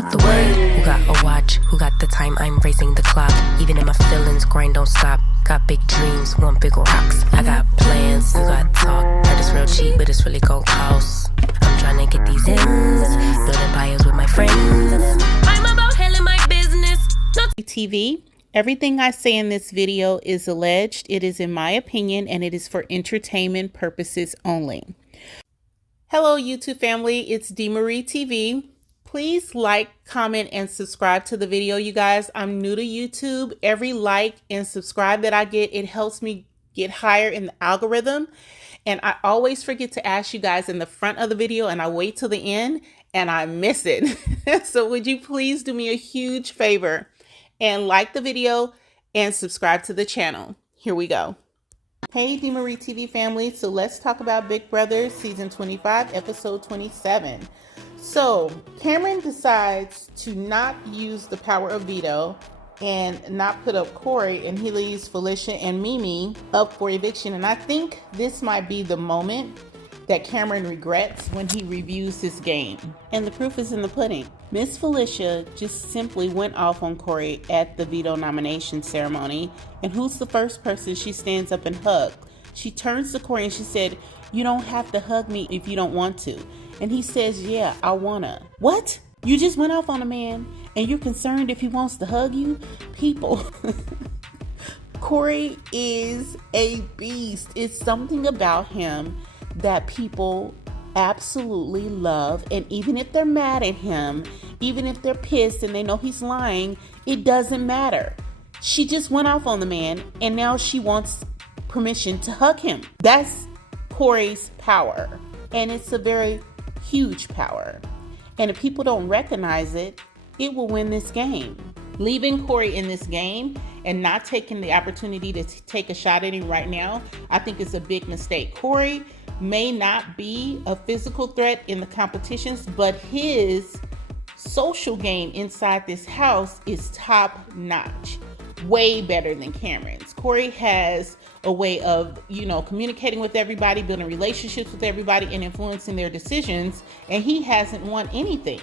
out the way. Who got a watch? Who got the time? I'm raising the clock. Even in my feelings, grind don't stop. Got big dreams, want big rocks. I got plans, you got talk. Heard it's real cheap, but it's really gon' cost. I'm trying to get these ends, build empires with my friends. I'm about handling my business. TV. Everything I say in this video is alleged. It is in my opinion, and it is for entertainment purposes only. Hello, YouTube family. It's DMarie TV. Please like, comment, and subscribe to the video, you guys. I'm new to YouTube. Every like and subscribe that I get, it helps me get higher in the algorithm. And I always forget to ask you guys in the front of the video, and I wait till the end and I miss it. So would you please do me a huge favor and like the video and subscribe to the channel. Here we go. Hey, DMarie TV family. So let's talk about Big Brother season 25, episode 27. So Cameron decides to not use the power of veto and not put up Corey, and he leaves Felicia and Mimi up for eviction. And I think this might be the moment that Cameron regrets when he reviews this game. And the proof is in the pudding. Miss Felicia just simply went off on Corey at the veto nomination ceremony. And who's the first person she stands up and hugs? She turns to Corey and she said, "You don't have to hug me if you don't want to." And he says, "Yeah, I wanna." What? You just went off on a man and you're concerned if he wants to hug you? People. Corey is a beast. It's something about him that people absolutely love. And even if they're mad at him, even if they're pissed and they know he's lying, it doesn't matter. She just went off on the man and now she wants permission to hug him. That's Corey's power. And it's a very huge power. And if people don't recognize it, it will win this game. Leaving Corey in this game and not taking the opportunity to take a shot at him right now, I think is a big mistake. Corey may not be a physical threat in the competitions, but his social game inside this house is top notch. Way better than Cameron's. Corey has a way of, communicating with everybody, building relationships with everybody, and influencing their decisions, and he hasn't won anything.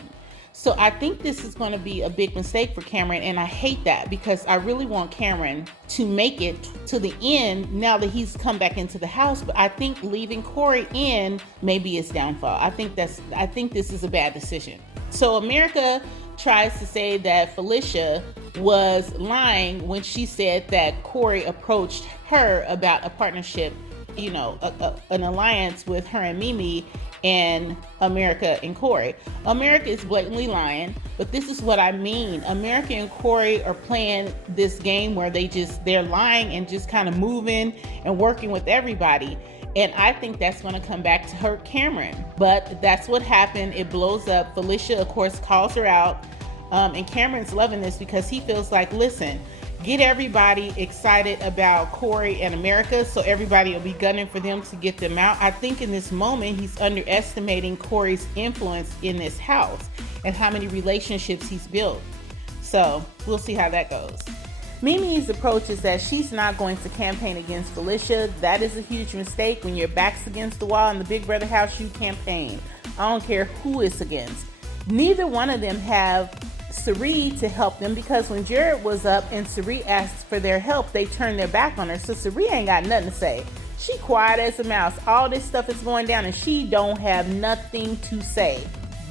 So I think this is going to be a big mistake for Cameron, and I hate that because I really want Cameron to make it to the end now that he's come back into the house. But I think leaving Corey in may be his downfall. I think this is a bad decision. So America tries to say that Felicia was lying when she said that Corey approached her about a partnership, an alliance with her and Mimi and America and Corey. America is blatantly lying, but this is what I mean. America and Corey are playing this game where they're lying and just kind of moving and working with everybody. And I think that's going to come back to hurt Cameron. But that's what happened. It blows up. Felicia, of course, calls her out. And Cameron's loving this because he feels like, listen, get everybody excited about Corey and America, so everybody will be gunning for them to get them out. I think in this moment, he's underestimating Corey's influence in this house and how many relationships he's built. So we'll see how that goes. Mimi's approach is that she's not going to campaign against Felicia. That is a huge mistake. When your back's against the wall in the Big Brother house, you campaign. I don't care who it's against. Neither one of them have Cirie to help them, because when Jared was up and Cirie asked for their help, they turned their back on her. So Cirie ain't got nothing to say. She quiet as a mouse. All this stuff is going down and she don't have nothing to say.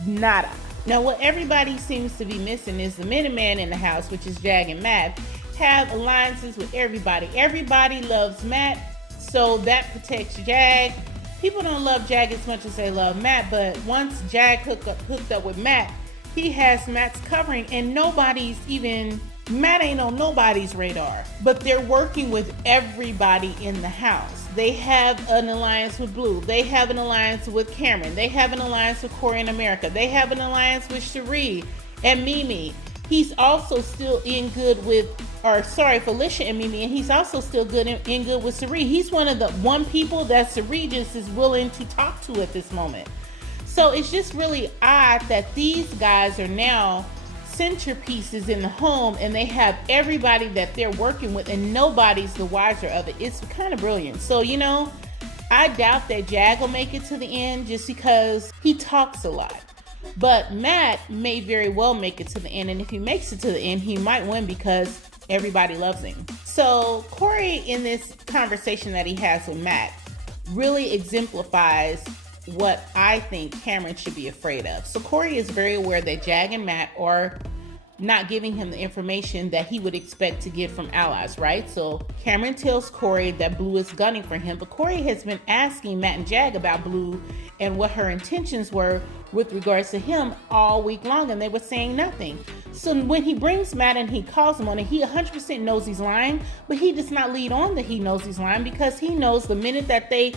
Nada. Now what everybody seems to be missing is the Minuteman in the house, which is Jag and Matt, have alliances with everybody. Everybody loves Matt, so that protects Jag. People don't love Jag as much as they love Matt, but once Jag hooked up with Matt, he has Matt's covering, and Matt ain't on nobody's radar. But they're working with everybody in the house. They have an alliance with Blue. They have an alliance with Cameron. They have an alliance with Corey and America. They have an alliance with Cirie and Mimi. He's also still Felicia and Mimi, and he's also still good with Cirie. He's one of the people that Cirie just is willing to talk to at this moment. So it's just really odd that these guys are now centerpieces in the home and they have everybody that they're working with and nobody's the wiser of it. It's kind of brilliant. So, I doubt that Jag will make it to the end just because he talks a lot. But Matt may very well make it to the end, and if he makes it to the end, he might win because everybody loves him. So Corey, in this conversation that he has with Matt, really exemplifies what I think Cameron should be afraid of. So Corey is very aware that Jag and Matt are not giving him the information that he would expect to get from allies, right? So Cameron tells Corey that Blue is gunning for him, but Corey has been asking Matt and Jag about Blue and what her intentions were with regards to him all week long, and they were saying nothing. So when he brings Matt and he calls him on it, he 100% knows he's lying, but he does not lead on that he knows he's lying, because he knows the minute that they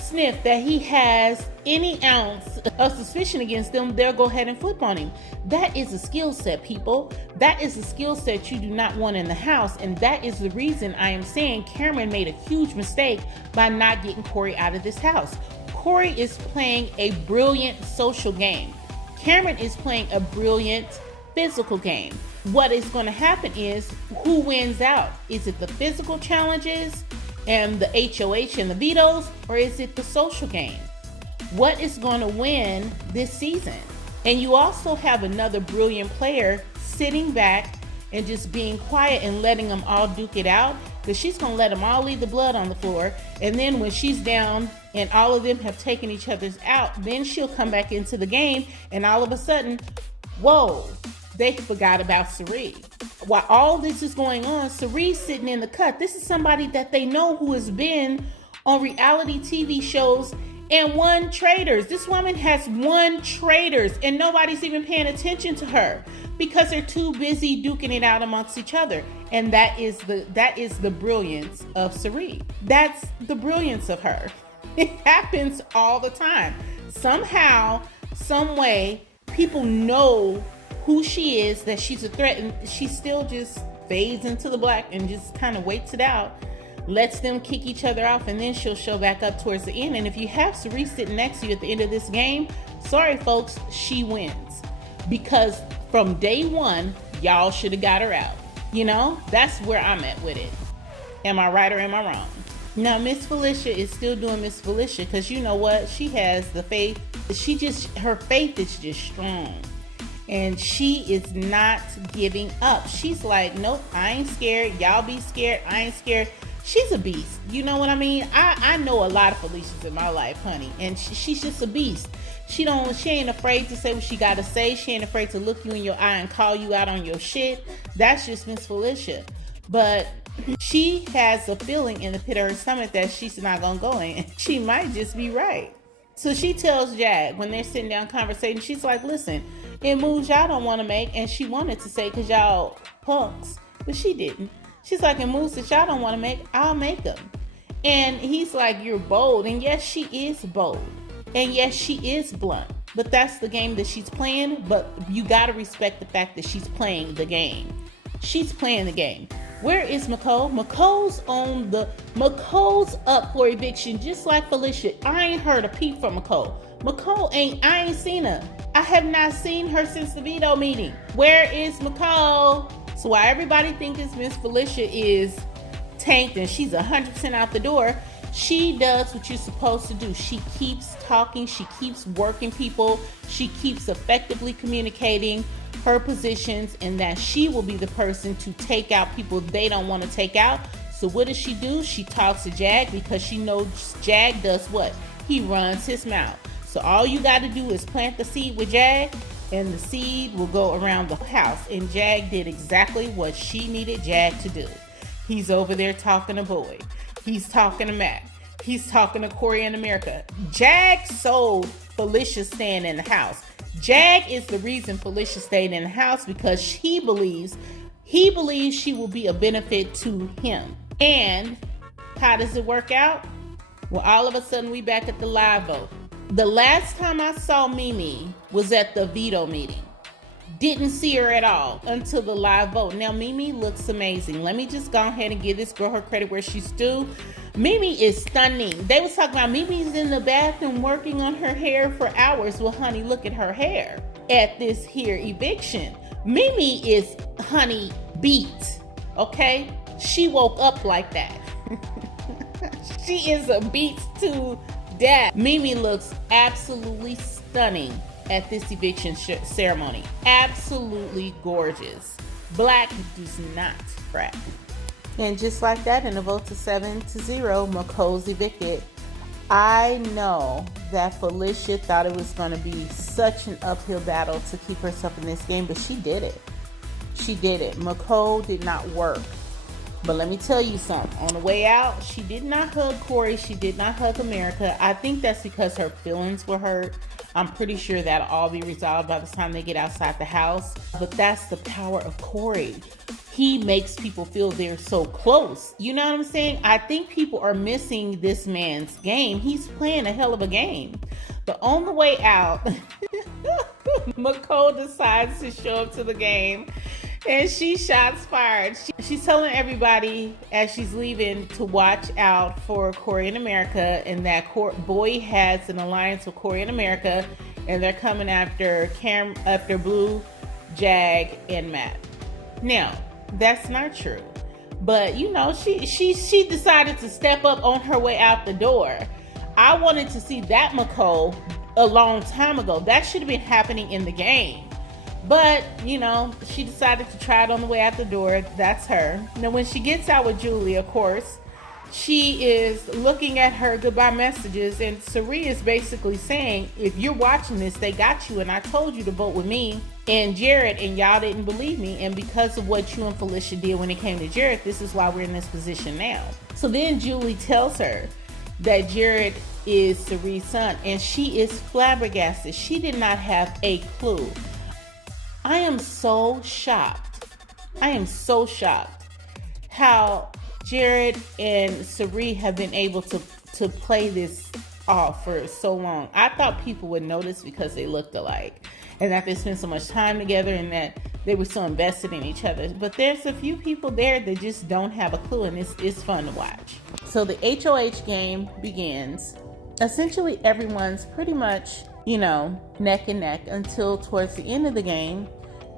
sniff that he has any ounce of suspicion against them, they'll go ahead and flip on him. That is a skill set, people. That is a skill set you do not want in the house, and that is the reason I am saying Cameron made a huge mistake by not getting Corey out of this house. Corey is playing a brilliant social game. Cameron is playing a brilliant physical game. What is going to happen is, who wins out? Is it the physical challenges and the HOH and the vetoes, or is it the social game? What is going to win this season? And you also have another brilliant player sitting back and just being quiet and letting them all duke it out, because she's going to let them all leave the blood on the floor, and then when she's down and all of them have taken each other's out, then she'll come back into the game, and all of a sudden, whoa, they forgot about Cirie. While all this is going on, Cirie's sitting in the cut. This is somebody that they know who has been on reality TV shows and won Traders. This woman has won Traders, and nobody's even paying attention to her because they're too busy duking it out amongst each other. And that is the brilliance of Cirie. That's the brilliance of her. It happens all the time. Somehow, some way, people know who she is, that she's a threat, and she still just fades into the black and just kind of waits it out, lets them kick each other off, and then she'll show back up towards the end. And if you have Cirie sitting next to you at the end of this game, sorry folks, she wins. Because from day one, y'all should have got her out. You know, that's where I'm at with it. Am I right or am I wrong? Now, Miss Felicia is still doing Miss Felicia, because you know what? She has the faith. Her faith is just strong. And she is not giving up. She's like, nope, I ain't scared. Y'all be scared. I ain't scared. She's a beast. You know what I mean? I know a lot of Felicias in my life, honey. And she's just a beast. She ain't afraid to say what she got to say. She ain't afraid to look you in your eye and call you out on your shit. That's just Miss Felicia. But she has a feeling in the pit of her stomach that she's not going to go in. She might just be right. So she tells Jag, when they're sitting down conversating, she's like, listen, in moves y'all don't want to make, and she wanted to say because y'all punks, but she didn't. She's like, in moves that y'all don't want to make, I'll make them. And he's like, you're bold. And yes, she is bold. And yes, she is blunt. But that's the game that she's playing. But you got to respect the fact that she's playing the game. She's playing the game. Where is McCole? McCole's up for eviction, just like Felicia. I ain't heard a peep from McCole. I ain't seen her. I have not seen her since the veto meeting. Where is McCole? So while everybody thinks Miss Felicia is tanked and she's 100% out the door, she does what you're supposed to do. She keeps talking. She keeps working people. She keeps effectively communicating her positions, and that she will be the person to take out people they don't want to take out. So what does she do? She talks to Jag, because she knows Jag does what? He runs his mouth. So all you got to do is plant the seed with Jag, and the seed will go around the house. And Jag did exactly what she needed Jag to do. He's over there talking to Boyd. He's talking to Matt. He's talking to Corey in America. Jag sold Felicia staying in the house. Jag is the reason Felicia stayed in the house, because he believes she will be a benefit to him. And how does it work out? Well, all of a sudden we back at the live vote. The last time I saw Mimi was at the veto meeting. Didn't see her at all until the live vote. Now Mimi looks amazing. Let me just go ahead and give this girl her credit where she's due. Mimi is stunning. They was talking about Mimi's in the bathroom working on her hair for hours. Well, honey, look at her hair at this here eviction. Mimi is, honey, beat. Okay? She woke up like that. She is a beat to death. Mimi looks absolutely stunning at this eviction ceremony. Absolutely gorgeous. Black does not crack. And just like that, in a vote to 7-0, McColl's evicted. I know that Felicia thought it was going to be such an uphill battle to keep herself in this game, but she did it. She did it. McColl did not work. But let me tell you something. On the way out, she did not hug Corey. She did not hug America. I think that's because her feelings were hurt. I'm pretty sure that'll all be resolved by the time they get outside the house. But that's the power of Corey. He makes people feel they're so close. You know what I'm saying? I think people are missing this man's game. He's playing a hell of a game. But on the way out, McColl decides to show up to the game. And she shots fired. She's telling everybody as she's leaving to watch out for Corey and America, and that Boy has an alliance with Corey and America, and they're coming after Blue, Jag, and Matt. Now, that's not true. But you know, she decided to step up on her way out the door. I wanted to see that McColl a long time ago. That should have been happening in the game. But, you know, she decided to try it on the way out the door. That's her. Now, when she gets out with Julie, of course, she is looking at her goodbye messages. And Sari is basically saying, if you're watching this, they got you. And I told you to vote with me and Jared, and y'all didn't believe me. And because of what you and Felicia did when it came to Jared, this is why we're in this position now. So then Julie tells her that Jared is Sari's son. And she is flabbergasted. She did not have a clue. I am so shocked. How Jared and Sari have been able to play this off for so long. I thought people would notice because they looked alike and that they spent so much time together and that they were so invested in each other. But there's a few people there that just don't have a clue, and it's fun to watch. So the HOH game begins. Essentially everyone's pretty much, you know, neck and neck until towards the end of the game.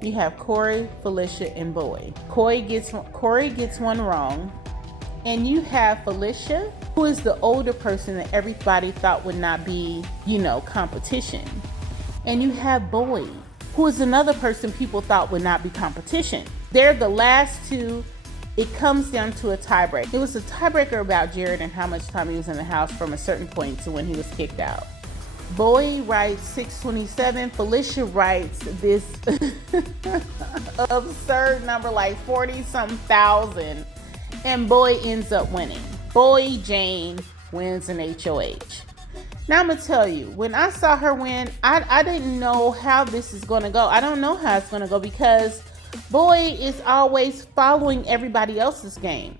You have Corey, Felicia, and Boy. Corey gets one wrong. And you have Felicia, who is the older person that everybody thought would not be, you know, competition. And you have Boy, who is another person people thought would not be competition. They're the last two. It comes down to a tiebreak. It was a tiebreaker about Jared and how much time he was in the house from a certain point to when he was kicked out. Boy writes 627. Felicia writes this absurd number like 40-something thousand. And Boy ends up winning. Boy Jane wins an HOH. Now I'm going to tell you, when I saw her win, I didn't know how this is going to go. I don't know how it's going to go because Boy is always following everybody else's game.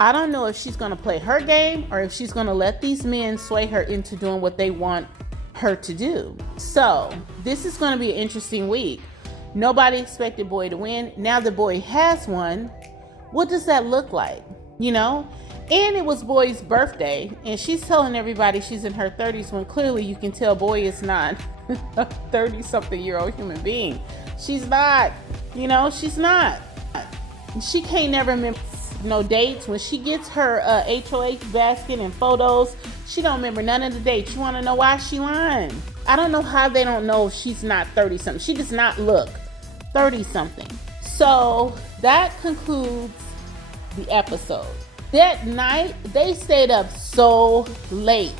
I don't know if she's going to play her game or if she's going to let these men sway her into doing what they want her to do. So this is going to be an interesting week. Nobody expected Boy to win. Now that Boy has won, what does that look like? You know? And it was Boy's birthday, and she's telling everybody she's in her 30s when clearly you can tell Boy is not a 30-something-year-old human being. She's not. You know, she's not. She can't never remember no dates. When she gets her HOH basket and photos, she don't remember none of the dates. You want to know why she lying? I don't know how they don't know she's not 30-something. She does not look 30-something. So that concludes the episode. That night, they stayed up so late,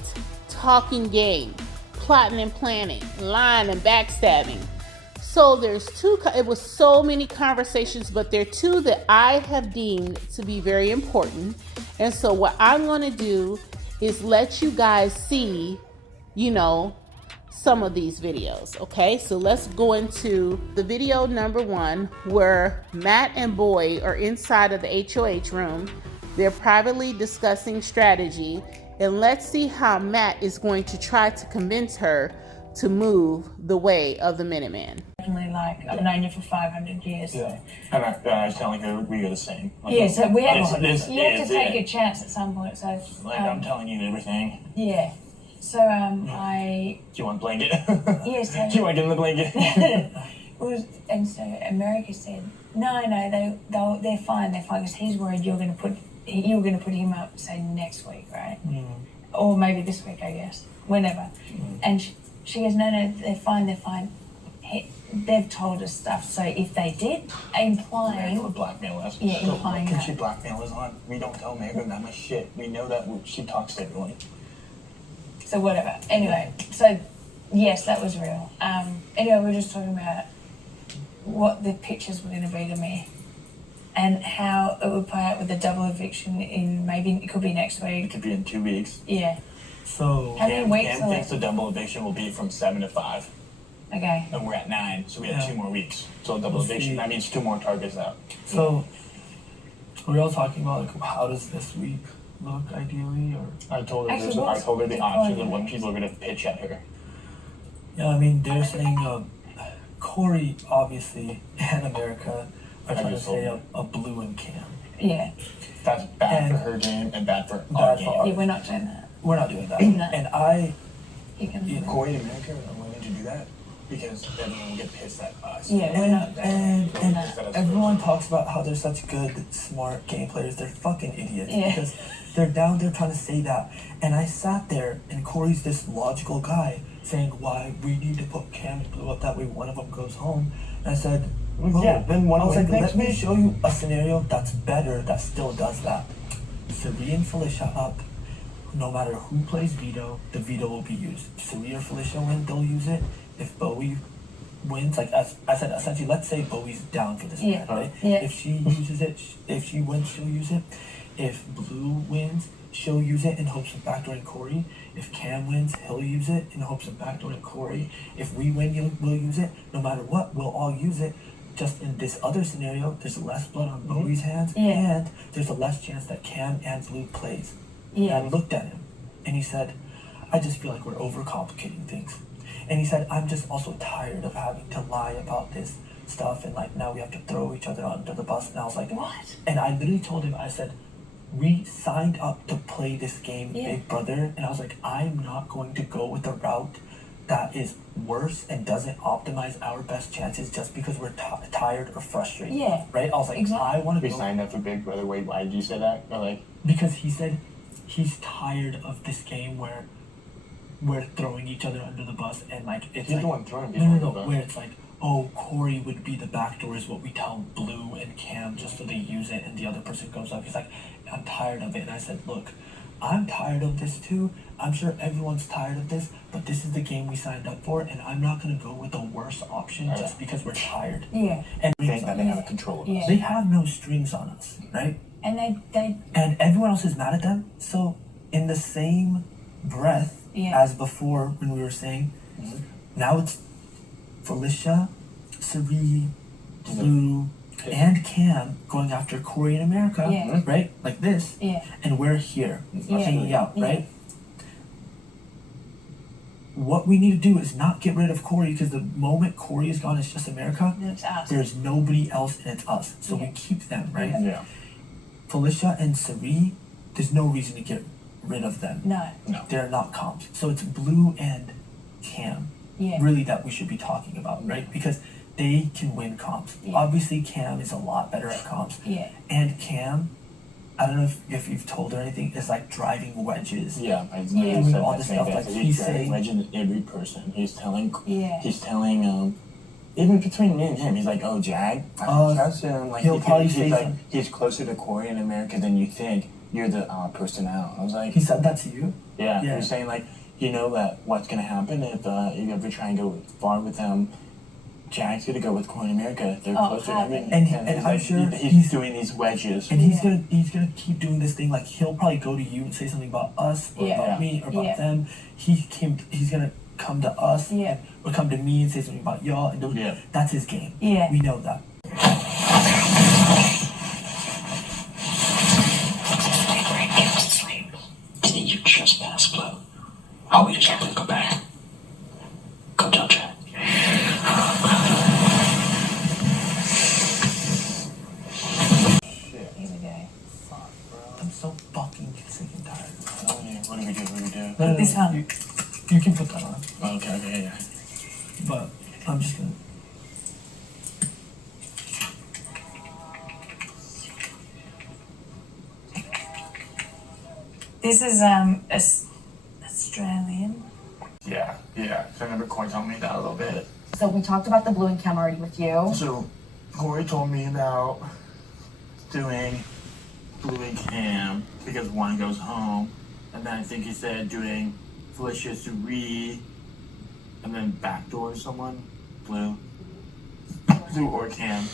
talking game, plotting and planning, lying and backstabbing. So it was so many conversations, but there are two that I have deemed to be very important. And so what I'm going to do is let you guys see, you know, some of these videos. Okay, so let's go into the video number 1 where Matt and Boy are inside of the HOH room. They're privately discussing strategy, and let's see how Matt is going to try to convince her to move the way of the Minuteman. Definitely, like, I've known you for 500 years. Yeah, and I was telling her we are the same. Like, yeah, so we have, you have to take yeah. a chance at some point, so... Like, I'm telling you everything. Yeah. So, I... Do you want blanket? Yes. Yeah, so, do you want to get in the blanket? And so America said, no, they're fine, because he's worried you're going to put him up, say, next week, right? Mm. Or maybe this week, I guess, whenever. Mm. And She goes, no, they're fine, they're fine. They've told us stuff, so if they did, implying... would blackmail us. Yeah, So implying what can that. she blackmail us on? We don't tell Megan that much shit. We know that she talks to everyone. So whatever. Anyway, so yes, that was real. Anyway, we were just talking about what the pictures were going to be to me and how it would play out with the double eviction in maybe, it could be next It week. could be in 2 weeks. Yeah. So How many weeks Cam are thinks the double eviction will be from 7 to 5. Okay. And we're at 9, so we have Yeah. 2 more weeks. So double We'll eviction, see. that means 2 more targets out. So we're all talking about like how does this week look ideally, or I told her, Actually, I told her the options of what what's- people are going to pitch at her. yeah, I mean they're saying Corey obviously and America are trying to just told say her. a blue and Cam. Yeah. That's bad for And- her game and bad for our Bad for game. our- Yeah, we're not doing that. We're not doing that. No. And You can. Yeah, Corey and America are willing to do that because everyone will get pissed at us. Yeah, we're not. and They'll get pissed at us everyone first. talks about how they're such good, smart game players. They're fucking idiots Yeah. because they're down there trying to say that. And I sat there, and Corey's this logical guy saying why we need to put Cam and Blue up that way one of them goes home. And I said, Yeah, then one I was wins like, next let me week. show you a scenario that's better that still does that. Sari and Felicia up. No matter who plays veto, the veto will be used. If Sari or Felicia win, they'll use it. If Bowie wins, like as I said, essentially, let's say Bowie's down for this Yeah. match, right? Yeah. If she uses it, if she wins, she'll use it. If Blue wins, she'll use it in hopes of backdooring Corey. If Cam wins, he'll use it in hopes of backdooring Corey. If we win, we'll use it. No matter what, we'll all use it. Just in this other scenario, there's less blood on Bowie's hands, Yeah. and there's a less chance that Cam and Blue plays. Yeah. And I looked at him, and he said, I just feel like we're overcomplicating things. And he said, I'm just also tired of having to lie about this stuff, and like now we have to throw each other under the bus. And I was like, What? And I literally told him, I said, we signed up to play this game, Yeah. Big Brother. And I was like, I'm not going to go with a route that is worse and doesn't optimize our best chances just because we're tired or frustrated. Yeah. Right? I was like, Exactly. I want to We go. signed up for Big Brother. Wait, why did you say that? Or like, Because he said he's tired of this game where we're throwing each other under the bus and like it's he's like, the one throwing people no, under the bus. where it's like, oh, Corey would be the backdoor is what we tell Blue and Cam just so they use it and the other person goes up. He's like, I'm tired of it. And I said, look, I'm tired of this too. I'm sure everyone's tired of this, but this is the game we signed up for, and I'm not gonna go with the worst option just because we're tired. Yeah. And Think that they have control of us. Yeah. they have no strings on us, right? And they And everyone else is mad at them. So in the same breath Yeah. as before when we were saying, now it's Felicia, Sari, Blue, and Cam going after Corey in America, Yeah. right? Like this. Yeah. And we're here Yeah. hanging out, Yeah. right? What we need to do is not get rid of Corey because the moment Corey is gone, it's just America. It's us. There's nobody else and it's us. So we Yeah. keep them, right? Yeah. Yeah. Felicia and Sari, there's no reason to get rid of them. No. They're not comps. So it's Blue and Cam, Yeah. really, that we should be talking about, right? Because they can win comps. Yeah. Obviously, Cam is a lot better at comps. Yeah. And Cam, I don't know if you've told her anything, is like driving wedges. Yeah, I Yeah. said All that this same stuff, thing. like So he's driving saying- legend every person. He's telling, Yeah. even between me and him, he's like, oh, Jag, I Uh, don't trust him. Like, he'll probably say he's like, some- he's closer to Corey in America than you think. You're the person out. I was like, He said that to you? yeah. He Yeah. was saying like, you know that what's gonna happen if you ever try and go far with them. Jag's gonna go with Corey in America. They're Oh, closer. happy. And he's I'm like, sure he's he's- doing these wedges. And he's Yeah. gonna keep doing this thing. Like he'll probably go to you and say something about us or Yeah. about me or about Yeah. them. He's gonna come to us Yeah. or come to me and say something about y'all. And Yeah. that's his game. Yeah. We know that. Didn't you trespass, Blue? All we just have to go back. Go tell Jack. Here we go. Fuck, bro. I'm so fucking sick and tired. Oh, yeah. What do we do? What do we do? No, This one. You can put that on, Okay, yeah. but I'm just gonna. This is Australian. Yeah. Yeah, so I remember Corey telling me that a little bit. So we talked about the Blue and Cam already with you. So Corey told me about doing Blue and Cam because one goes home, and then I think he said doing Felicia Suri, and then backdoor someone, Blue or Cam.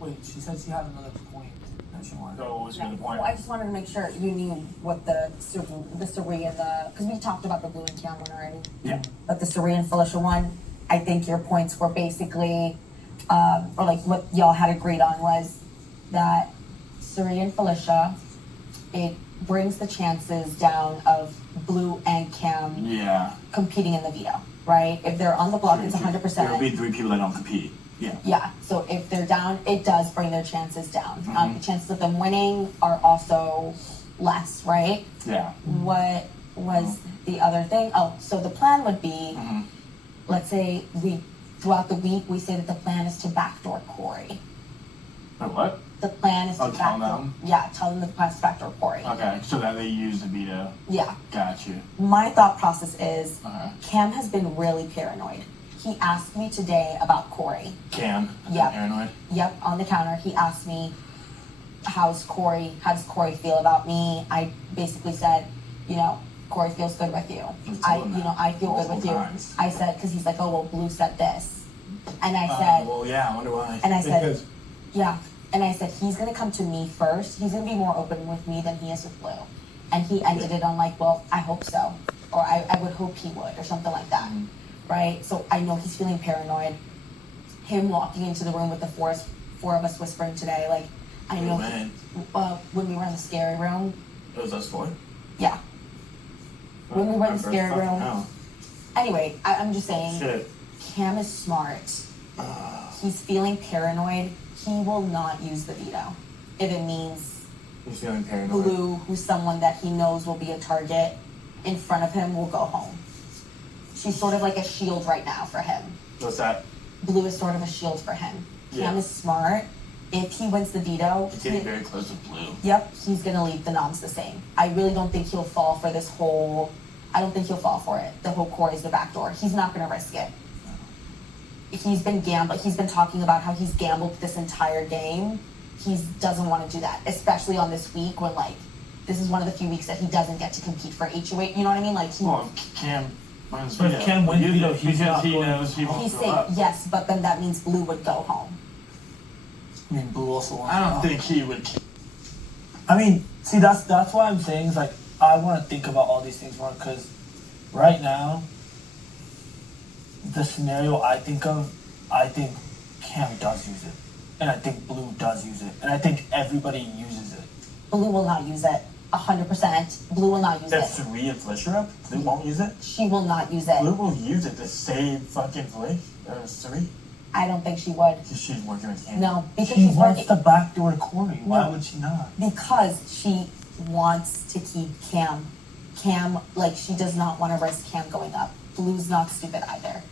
Wait, she said she had another point that she wanted. So what was the other point? Well, I just wanted to make sure you knew what the Suri and the, because we talked about the Blue and Cam one already. Yeah. But the Suri and Felicia one, I think your points were basically, or like what y'all had agreed on was that Suri and Felicia, it brings the chances down of Blue and Cam Yeah. competing in the veto, right? If they're on the block, it's 100%. There'll be 3 people that don't compete. Yeah. Yeah, so if they're down, it does bring their chances down. Mhm. The chances of them winning are also less, right? Yeah. What was the other thing? Oh, so the plan would be, Mm-hmm. let's say throughout the week, we say that the plan is to backdoor Corey. What? The plan is to Oh, tell backdoor. them? Yeah, tell them the plan is to backdoor Corey. Okay, so that they use the veto. Yeah. Got you. My thought process is Okay. Cam has been really paranoid. He asked me today about Corey. Cam. Yeah. Paranoid. Yep, on the counter, he asked me, how does Corey feel about me? I basically said, Corey feels good with you. You told him that I feel good with you. multiple times. I said, because he's like, oh, well, Blue said this. And I said, Well, yeah, I wonder why. and I said, Because- yeah. And I said, he's going to come to me first. He's going to be more open with me than he is with Blue. And he ended it on like, well, I hope so. Or I would hope he would, or something like that. Mhm. Right? So I know he's feeling paranoid. Him walking into the room with the four of us whispering today, like, I know when we were in the scary room. It was us 4? Yeah. When we were in the First scary fucking room. hell. Anyway, I'm just saying, Shit. Cam is smart. He's feeling paranoid. He will not use the veto if it means He's feeling paranoid. Blue, who's someone that he knows will be a target in front of him, will go home. She's sort of like a shield right now for him. What's that? Blue is sort of a shield for him. Yeah. Cam is smart. If he wins the veto, He's getting very close to Blue. yep, he's gonna leave the noms the same. I really don't think he'll fall for this whole. I don't think he'll fall for it. The whole Corey's the back door. He's not gonna risk it. He's been gambling. He's been talking about how he's gambled this entire game. He doesn't want to do that, especially on this week when this is one of the few weeks that he doesn't get to compete for HOH. You know what I mean? Well, Cam wins But if Cam wins veto, he's because not he going knows he won't he's go saying up. yes, but then that means Blue would go home. I mean, Blue also wants. I don't think he would. I mean, see, that's why I'm saying is like I want to think about all these things more because right now, the scenario I think Cam does use it, and I think Blue does use it, and I think everybody uses it. Blue will not use it. 100%. Blue will not use That's it. 3 and Felicia up? Blue won't use it? She will not use it. Blue will use it to save fucking Felicia. 3. I don't think she would. She's working with Cam. No, because She she's wants working. to backdoor Corey. Why No. would she not? Because she wants to keep Cam. Cam, she does not want to risk Cam going up. Blue's not stupid either.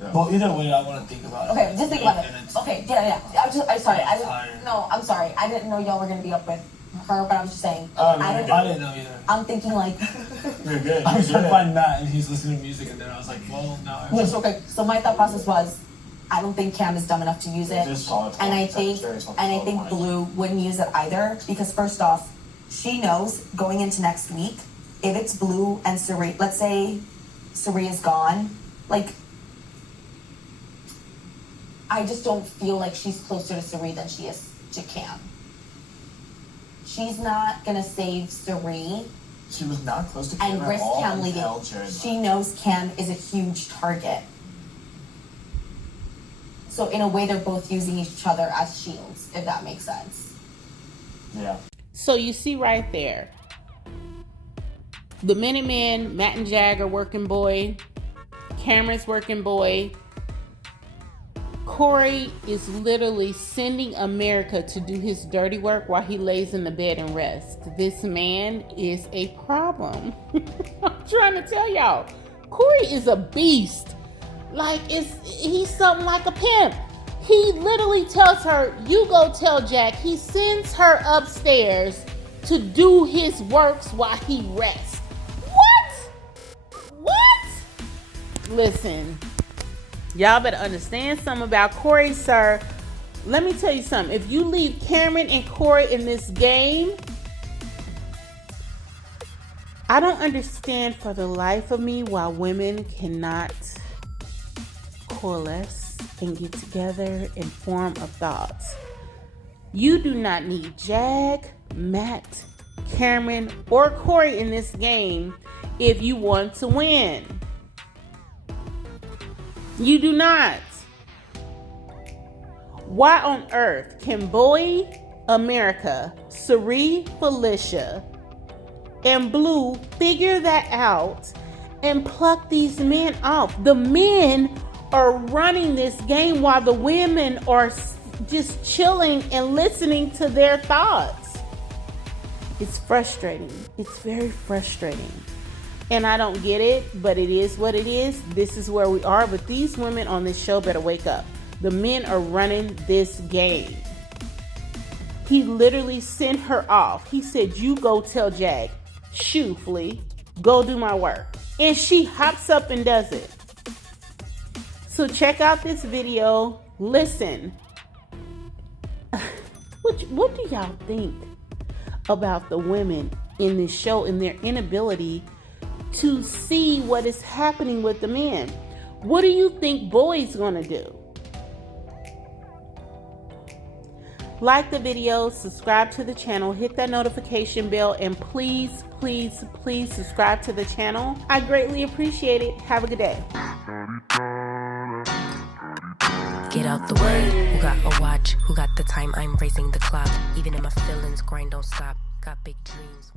No. Well, either way, I want to think about it. Okay, just think about it. And it's- Okay, yeah. I'm sorry. I'm tired. No, I'm sorry. I didn't know y'all were gonna be up with her, but I was just saying. Oh, no, I you're didn't, good. I didn't know either. I'm thinking You're good. I was You're trying to good. find Matt, and he's listening to music, and then I was like, well, no. yes, okay. So my thought process was, I don't think Cam is dumb enough to use it, Just solid and I point. think That's very and I solid think point. Blue wouldn't use it either because first off, she knows going into next week if it's Blue and Suri. Let's say Suri is gone, I just don't feel like she's closer to Suri than she is to Cam. She's not gonna save Suri She was not close to Cam and at risk all Cam leaving. until Jared She left. knows Cam is a huge target. So in a way, they're both using each other as shields, if that makes sense. Yeah. So you see right there, the Minutemen, Matt and Jagger working boy, Cameron's working boy. Corey is literally sending America to do his dirty work while he lays in the bed and rests. This man is a problem. I'm trying to tell y'all, Corey is a beast. He's something like a pimp. He literally tells her, you go tell Jack. He sends her upstairs to do his works while he rests. What? Listen, y'all better understand something about Corey, sir. Let me tell you something. If you leave Cameron and Corey in this game, I don't understand for the life of me why women cannot coalesce and get together and form a thought. You do not need Jag, Matt, Cameron, or Corey in this game if you want to win. You do not. Why on earth can Boy America, Sari, Felicia, and Blue figure that out and pluck these men off? The men are running this game while the women are just chilling and listening to their thoughts. It's frustrating. It's very frustrating. And I don't get it, but it is what it is. This is where we are. But these women on this show better wake up. The men are running this game. He literally sent her off. He said, you go tell Jag, shoo, Flea, go do my work. And she hops up and does it. So check out this video. Listen. What do y'all think about the women in this show and their inability to see what is happening with the men? What do you think Boy's gonna do? Like the video, subscribe to the channel, hit that notification bell, and please subscribe to the channel. I greatly appreciate it. Have a good day. Get out the way. Who got a watch? Who got the time? I'm raising the clock. Even if my feelings grind don't stop. Got big dreams.